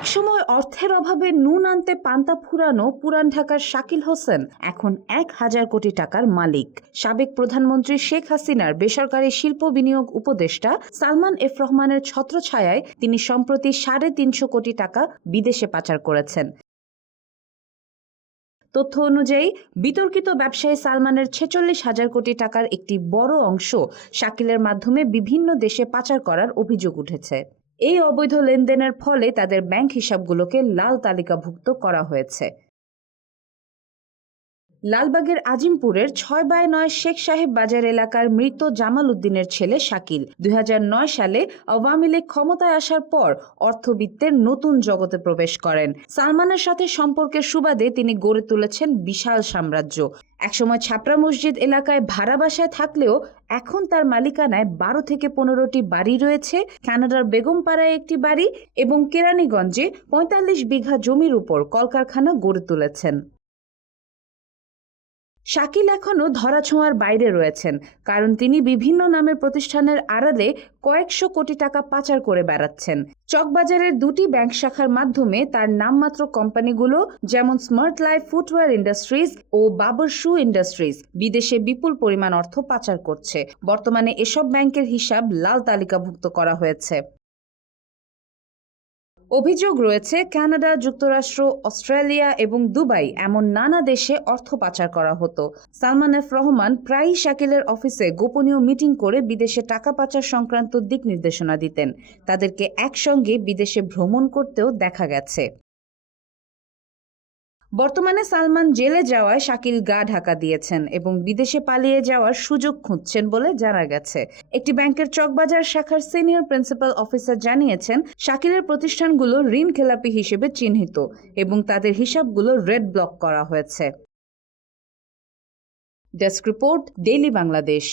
একসময় অর্থের অভাবে নুন আনতে পান্তা ফুরানো পুরান ঢাকার শাকিল হোসেন এখন ১,০০০ কোটি টাকার মালিক। সাবেক প্রধানমন্ত্রী শেখ হাসিনার বেসরকারি শিল্প বিনিয়োগ উপদেষ্টা সালমান এফ রহমানের ছত্রছায়ায় তিনি সম্প্রতি ৩৫০ কোটি টাকা বিদেশে পাচার করেছেন। তথ্য অনুযায়ী বিতর্কিত ব্যবসায়ী সালমানের ৪৬,০০০ কোটি টাকার একটি বড় অংশ শাকিলের মাধ্যমে বিভিন্ন দেশে পাচার করার অভিযোগ উঠেছে। এই অবৈধ লেনদেনের ফলে তাদের ব্যাংক হিসাবগুলোকে লাল তালিকাভুক্ত করা হয়েছে। লালবাগের আজিমপুরের ৬/৯ শেখ সাহেব বাজার এলাকার মৃত জামাল উদ্দিনের ছেলে শাকিল ২০০৯ সালে আওয়ামী লীগ ক্ষমতায় আসার পর অর্থবিত্তের নতুন জগতে প্রবেশ করেন। সালমানের সাথে সম্পর্কের সুবাদে তিনি গড়ে তুলেছেন বিশাল সাম্রাজ্য। একসময় ছাপড়া মসজিদ এলাকায় ভাড়া বাসায় থাকলেও এখন তার মালিকানায় ১২ থেকে ১৫টি বাড়ি রয়েছে, কানাডার বেগমপাড়ায় একটি বাড়ি এবং কেরানীগঞ্জে ৪৫ বিঘা জমির উপর কলকারখানা গড়ে তুলেছেন। শাকিল এখনও ধরাছোঁয়ার বাইরে রয়েছেন, কারণ তিনি বিভিন্ন নামের প্রতিষ্ঠানের আড়ালে কয়েকশো কোটি টাকা পাচার করে বেড়াচ্ছেন। চকবাজারের দুটি ব্যাংক শাখার মাধ্যমে তার নামমাত্র কোম্পানিগুলো যেমন স্মার্ট লাইফ ফুটওয়্যার ইন্ডাস্ট্রিজ ও বাবর শু ইন্ডাস্ট্রিজ বিদেশে বিপুল পরিমাণ অর্থ পাচার করছে। বর্তমানে এসব ব্যাংকের হিসাব লাল তালিকাভুক্ত করা হয়েছে। অভিযোগ রয়েছে কানাডা, যুক্তরাষ্ট্র, অস্ট্রেলিয়া এবং দুবাই এমন নানা দেশে অর্থ পাচার করা হতো। সালমান এফ রহমান প্রায়ই শাকিলের অফিসে গোপনীয় মিটিং করে বিদেশে টাকা পাচার সংক্রান্ত দিক নির্দেশনা দিতেন। তাদেরকে একসঙ্গে বিদেশে ভ্রমণ করতেও দেখা গেছে। বর্তমানে সালমান জেলে যাওয়ায় শাকিল গা ঢাকা দিয়েছেন এবং বিদেশে পালিয়ে যাওয়ার সুযোগ খুঁজছেন বলে জানা গেছে। একটি ব্যাংকের চকবাজার শাখার সিনিয়র প্রিন্সিপাল অফিসার জানিয়েছেন, শাকিলের প্রতিষ্ঠানগুলো ঋণ খেলাপি হিসেবে চিহ্নিত এবং তাদের হিসাবগুলো রেড ব্লক করা হয়েছে। Desk report, daily Bangladesh.